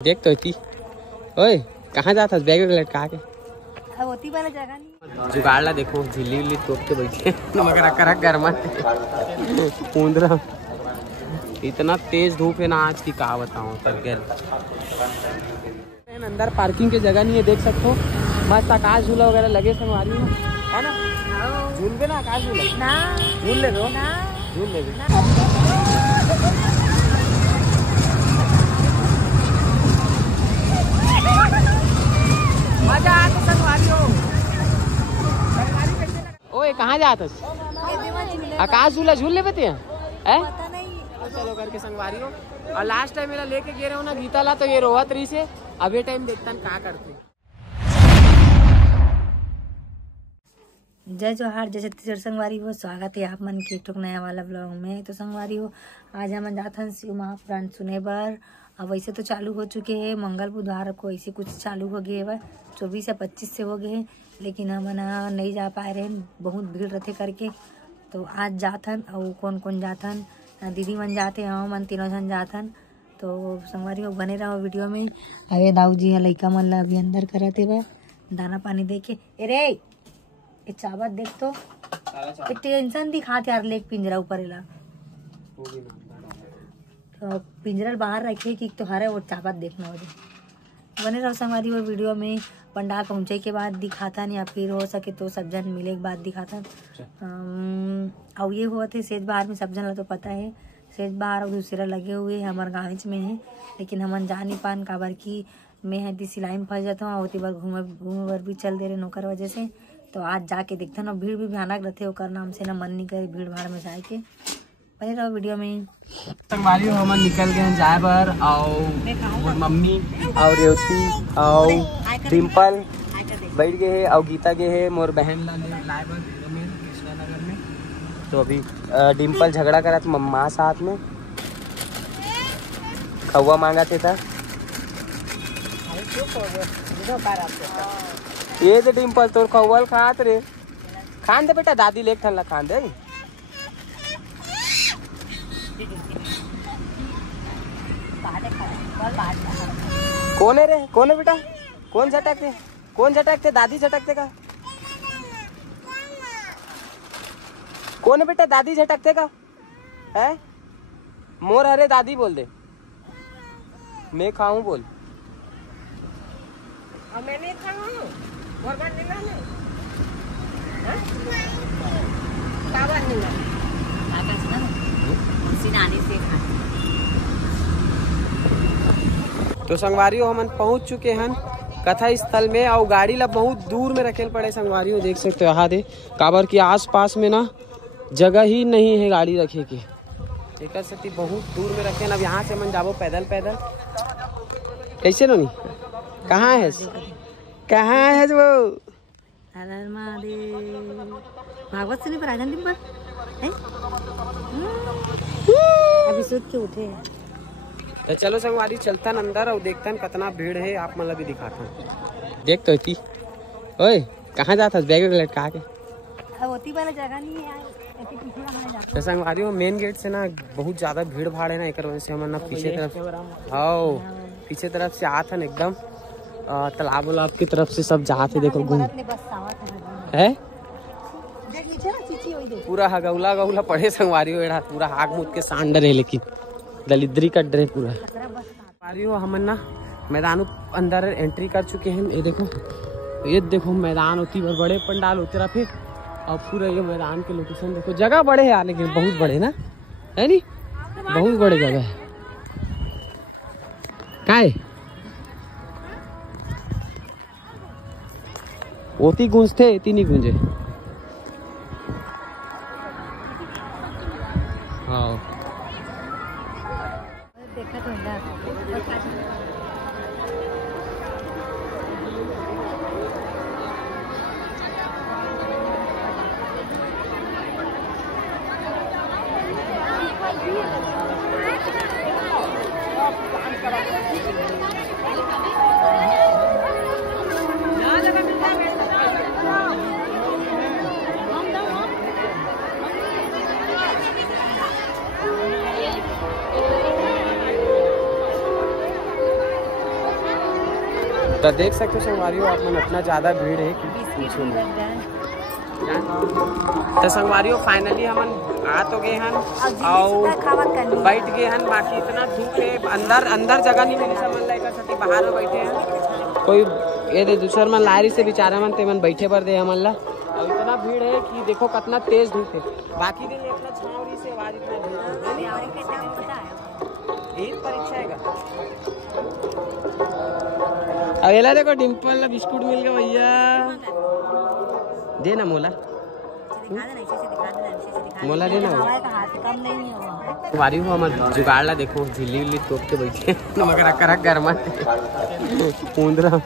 देख तो थी। ओए कहाँ जाता बैग लटका के होती वाला जगह नहीं जुगाड़ला देखो झिल्ली उल्ली तोप के बैठे मगर करक गर्मा पूंदरा इतना तेज धूप है ना आज की कहा बताऊँ अंदर पार्किंग की जगह नहीं है। देख सकते हो मस्त आकाश झूला वगैरह लगे संगवारी में है ना। झूल पे ना आकाश झूला ना झूल ले दो ना झूल ले दो। मजा आ तो संगवारी हो। ओए कहाँ जाता आकाश झूला झूल ले पाते हैं पता नहीं। चलो करके संगवारी हो। और लास्ट टाइम मेरा लेके गे रहे हो ना गीता ला तो ये रोहत रही से अब ये टाइम देखता क्या करते। जय जोहार जय छत्तीसगढ़ संगवारी हो। स्वागत है आप मन के एक नया वाला ब्लॉग में। तो संगवारी हो आज हम जाथन शिव महापुराण सुने बर। अब वैसे तो चालू हो चुके हैं मंगल बुधवार को ऐसे कुछ चालू हो गए है 24 या 25 से हो गए हैं। लेकिन हम नहीं जा पाए रहे बहुत भीड़ रहते करके। तो आज जाथन और कौन कौन जाथन दीदी मन जाते हम मन तीनों जन जाथन। तो संगवारी हो बने रहो वीडियो में। अरे दाऊ जी है लड़का मन ला अभी अंदर करते बा दाना पानी दे के। अरे ये चावत देख तो टेंशन दिखाते यार लेक पिंजरा ऊपर ला तो पिंजरा बाहर रखे कि तो हरे वो चावत देखना हो बने रहो संगवारी वो वीडियो में। पंडाल पहुंचे के बाद दिखाता नहीं या फिर हो सके तो सब जन मिले के बाद दिखाता। और ये हुआ थे सेज बाहर में सब जन ला तो पता है सेज बाहर और दूसरा लगे हुए हमारे गाँव में है। लेकिन हमन जा नहीं पान काबर की मैं है सिलाई में फंस जाता हूँ और बार घूमे बर भी चल दे रहे नौकर वजह से। तो आज जाके देखते ना भीड़ भी भयानक रहते ओकर नाम से ना मन नहीं करे भीड़ भाड़ में जाए के। पहले रहो वीडियो में। संगवारी हम निकल गए जाए बर और मम्मी और रेवती और डिम्पल बैठ गए है और गीता गए है मोर बहन लाए बर कृष्णा नगर में। तो अभी डिम्पल झगड़ा करा था मम्मा साथ में खौवा मांगा थे था ये तो डिम्पल तोर खौवल खात रे खान दे बेटा दादी लेक थन ला खान दे। कौन है रे कौन है बेटा कौन झटकते दादी झटकते का कौन है बेटा दादी झटकते का है मोर हरे दादी बोल दे मैं खाऊं बोल मैं नहीं खाऊं मोर बात नहीं लाने काबर नहीं लाने आकाश ना सिनानी से खा। तो संगवारी हम पहुंच चुके हैं कथा स्थल में और गाड़ी ला बहुत दूर में रखेल पड़े। संगवारी देख सकते हो यहाँ दे काबर की आस पास में ना जगह ही नहीं है गाड़ी रखे के एक सती बहुत दूर में रखे। अब यहाँ से मन जाबो पैदल पैदल कैसे नो नहीं कहाँ है वो भागवत सुनी पर आजन दिन पर अभी सोच के उठे हैं। तो चलो संगवारी चलता अंदर और देखता कितना भीड़ है आप मतलब भी दिखाता देख तो थी। ओए कहाँ जाता बैग लटका के होती वाला जगह नहीं है। तो संगवारी मेन गेट से ना बहुत ज्यादा भीड़ भाड़ है ना एक वजह से हम ना पीछे तरफ आओ पीछे तरफ से आते हैं एकदम तालाब उलाब की तरफ से सब जाते देखो घूम है पूरा हगौला गौला पड़े संगवारी हो पूरा हाथ मुँह के सांडर है लेकिन दलिद्री कट रहे पूरा संगवारी हो। हम ना मैदान अंदर एंट्री कर चुके हैं। ये देखो मैदान होती बड़े पंडाल होते रहा फिर और पूरा ये मैदान के लोकेशन देखो जगह बड़े है यार लेकिन बहुत बड़े ना है नी बहुत बड़े जगह है काय ओती गूंजते इतनी नहीं गूंजे। हाँ देखा तो तो देख सकते हो संगवारी हो आप मन इतना ज़्यादा भीड़ है कि पूछो नहीं। तो संगवारी हो फाइनली हमन आ तो गए हन और बैठ गए हन। बाकी इतना धूप है, अंदर जगह नहीं मिली समझ लायक सटी बाहर में बैठे हैं। कोई ये दे दूसर मन लारी से बेचारा मन ते मन बैठे पर दे हमन ला। और इतना भीड़ है कि देखो कितना तेज धूप है। बाकी दिन इतना छावरी से आवाज इतना भीड़ यही परीक्षा है। अगला देखो डिम्पल बिस्कुट मिल गया भैया, दे ना मोला मोला दे ना। वारी हो हमारे जुगाड़ ला देखो झिल्ली उल्ली तोप के बैठे मगर करक गर्मा पूंदरा।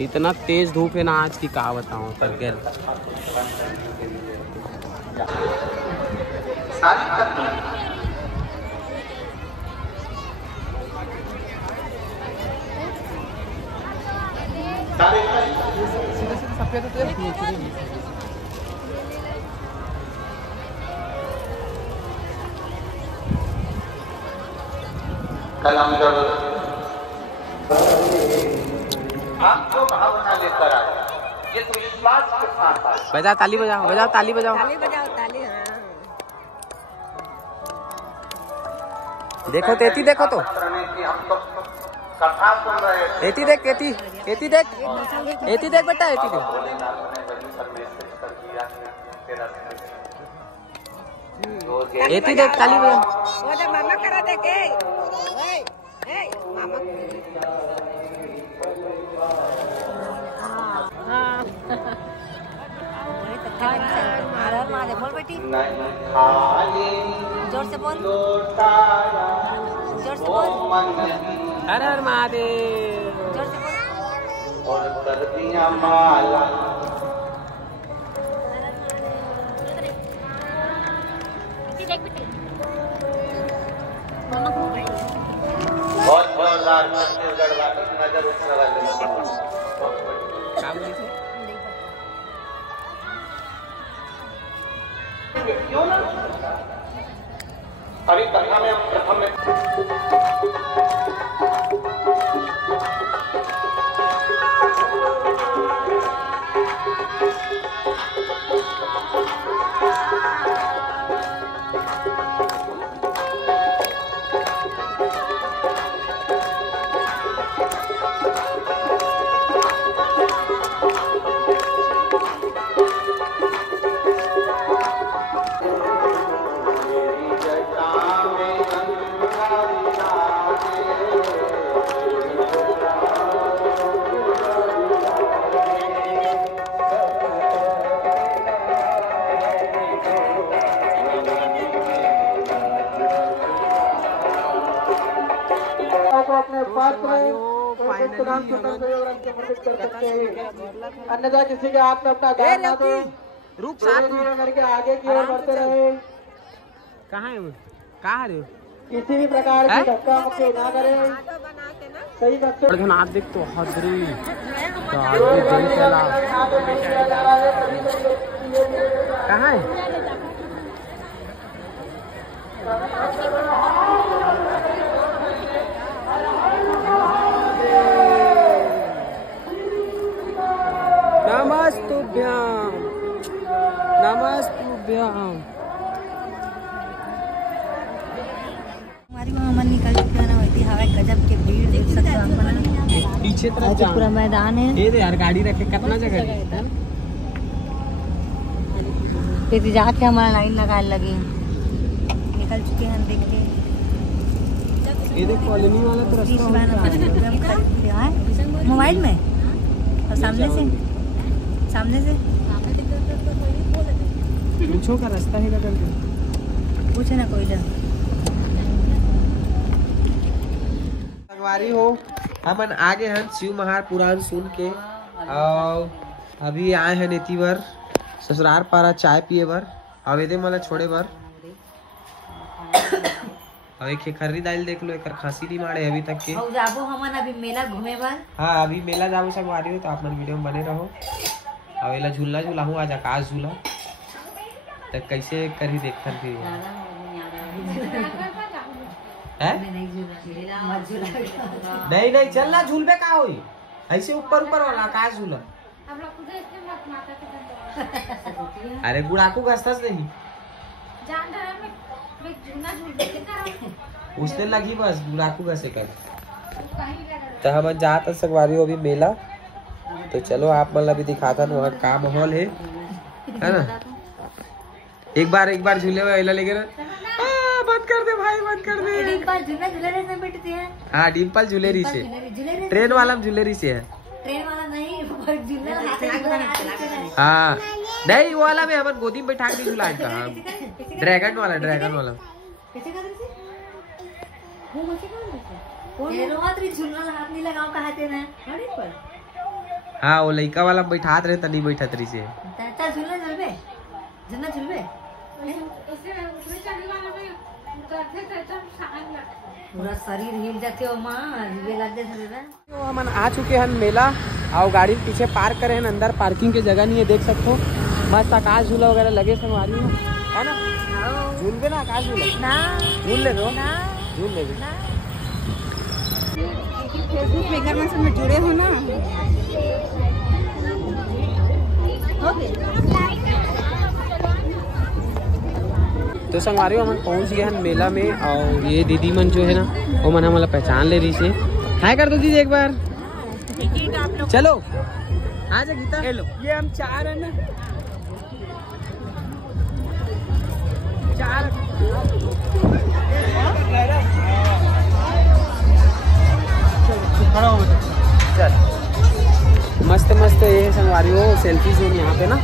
इतना तेज धूप है ना आज की कहा बताऊं पर गैर कल हम जब आप जो भावना लेकर आए ये तो विश्वास के साथ आए। बजाओ ताली बजाओ, बजाओ ताली बजाओ, ताली। देखो तेती देखो तो हम तो कथा सुन रहे थे। एती देख एती एती देख एती देख बेटा एती देख। एती देख ताली बजा। वो जब मामा करा दे के मामा बोल बेटी जोर से बोल, जोर से बोल, हर हर महादेव, जोर से बोल। और कर दिया माला बहुत जोरदार छत्तीसगढ़ वाली नजर उठ रहा क्यों ना। अभी कथा में प्रथम में अन्यथा किसी के हाथ में अपना दान ना दो। रुक साथ में करके आगे की ओर बढ़ते रहे। कहाँ है वो? कहाँ है? किसी भी प्रकार की धक्का मुक्की ना करें। सही बच्चे आप देख तो हदरी कहाँ है? नमस्तुभ्याम नमस्तुभ्याम। हमारी वहाँ मन निकल चुका ना होती हवा गजब के भीड़ देख सकते हो आप। पीछे तरफ जो पूरा मैदान है ये यार गाड़ी रखे कितना जगह है। फिर जाके हमारा लाइन लगाने लगे निकल चुके हैं देख के। ये देख कॉलोनी वाला तो रास्ता मोबाइल में और सामने से पूछो का रास्ता ही लगा पूछे ना कोई संगवारी हो हमन आगे हैं शिव महार पुराण सुन के और अभी आए हैं नेती बर ससुरार पारा चाय पिए बर आवेदे मला छोड़े बर। अब एक खरीदी दाल देख लो एक खांसी नहीं मारे अभी तक के। जाबो हमन अभी मेला घूमे बर। हाँ अभी मेला जाबो संगवारी हो तो आप मन वीडियो में बने रहो। अब एला झूला झूला हूँ आज आकाश झूला तो कैसे करी देखन फिर नहीं चल ना झूलबे का हुई ऐसे ऊपर ऊपर वाला आकाश झूला। अरे गुड़ाकू गस्तस नहीं उसने लगी बस गुड़ाकू का सेकंड। तो हम जाता संगवारी अभी मेला, तो चलो आप मतलब भी दिखाता ना वहाँ का माहौल है ना। एक बार झूले हुए लेके ना बंद कर दे भाई, बंद कर दे। झूलेरी से बैठते हैं। हाँ डिम्पल झूलेरी से, ट्रेन वाला झूलेरी से है। ट्रेन वाला नहीं, हाँ नहीं वो वाला में हमारे गोदी में बैठा के झूला का। ड्रैगन वाला हाँ वो लड़का वाला बैठात रहे तनी बैठत रही से। पूरा शरीर हिल जाते हो माँ, तो हम आ चुके हैं मेला और गाड़ी पीछे पार्क करे हैं। अंदर पार्किंग की जगह नहीं है, देख सकते हो। मस्त आकाश झूला वगैरह लगे संगवारी में है ना। झूल पे ना आकाश झूला झूल ले दो, झूल ले दो। फेसबुक में जुड़े हो ना। तो संगवारी हम पहुंच गए हैं मेला में और ये दीदी मन जो है ना वो मन हमारा पहचान ले रही से। हाय कर दो दीदी एक बार। चलो हाँ जा गीता, हेलो। ये हम चार है ना, चार चल मस्त मस्त ये संगवारी हो सेल्फी जोन यहाँ पे ना।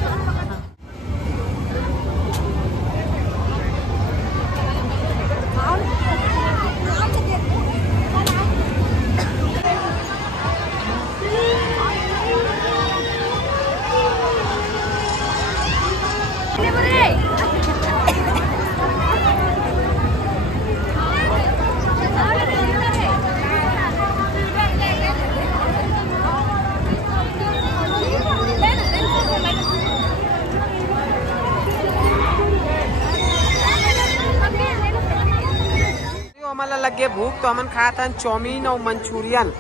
हमारा लग गया भूख तो हमन खाया था चाउमीन और मंचूरियन।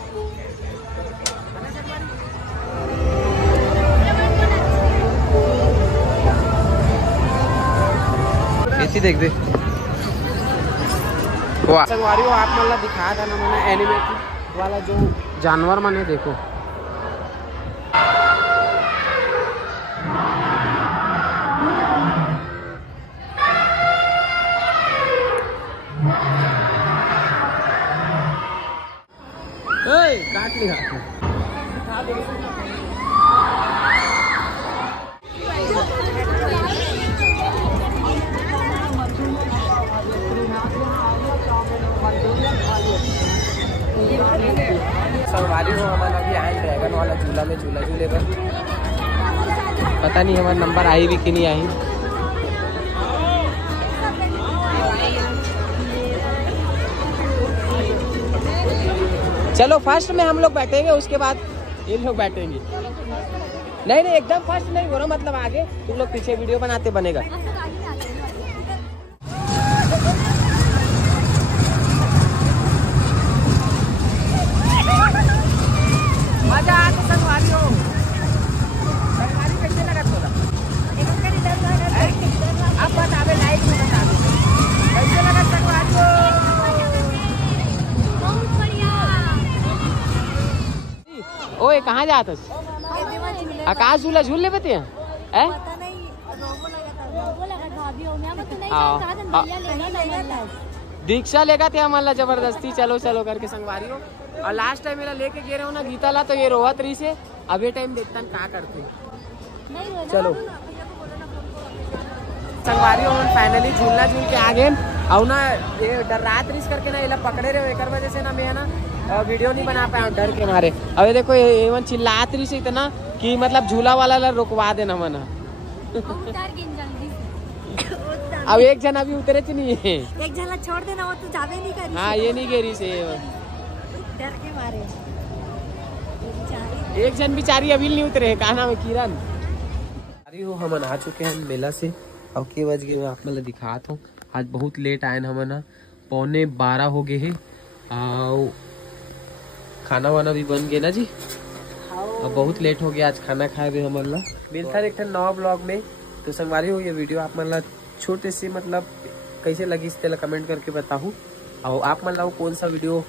ऐसी देख दे संगवारी हो आप मतलब दिखाया था ना मैंने एनिमेटेड वाला जो जानवर मैंने देखो। काट लिया संगवारी हो हमारा अभी आए ड्रैगन वाला झूला में झूले पर। पता नहीं हमारा नंबर आई भी कि नहीं आई। चलो फर्स्ट में हम लोग बैठेंगे, उसके बाद ये लोग बैठेंगे। नहीं एकदम फर्स्ट नहीं हो रहा, मतलब आगे तुम लोग पीछे वीडियो बनाते बनेगा। मजा आते संगवारी हो। संगवारी कैसे लगा थोड़ा अब बता दे, लाइक में बता दे कैसे लगा संगवारी हो। ओए कहाँ जाते आकाश झूला झूल ले बते हैं? दीक्षा लेगा थे हमारा जबरदस्ती चलो चलो करके संगवारी हो। और लास्ट टाइम मेरा लेके गे रहे हो ना गीता ला, तो ये रोहत रही से अब ये टाइम देखता क्या करते। चलो संगवारी हो फाइनली झूलना झूल के आ गए और ना ये डर रात रिस करके ना ये पकड़े रहे, एक वजह से ना मैं ना वीडियो नहीं बना पाया डर के मारे। अब ये देखो एवन चिल्लात रही से इतना कि मतलब झूला वाला रुकवा देना मना। अब एक जन अभी उतरे थे नहीं है, एक जना छोड़ देना, वो तो जावे नहीं करी। हाँ ये नहीं गिरी से डर के मारे। एक जन बेचारी अभी नहीं उतरे, कहा नाम है किरण। अरे हो हम आ चुके हैं मेला से और के बज गए आप मतलब दिखाता हूँ। आज बहुत लेट आए हम ना, 11:15 हो गए है और खाना वाना भी बन गए ना जी। अब बहुत लेट हो गया आज खाना खाए भी हमन ला। मिलता एक नवा ब्लॉग में। तो संगवारी हो ये वीडियो आप मन ला छोटे से मतलब कैसे लगी इस तेला कमेंट करके बताहूँ। और आप मन ला कौन सा वीडियो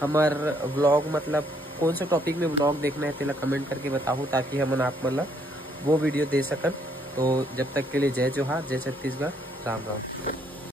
हमार व्लॉग मतलब कौन सा टॉपिक में व्लॉग देखना है तेला कमेंट करके बताहूँ, ताकि हमन आप मन ला वो वीडियो दे सकन। तो जब तक के लिए जय जोहार, जय छत्तीसगढ़, राम राम।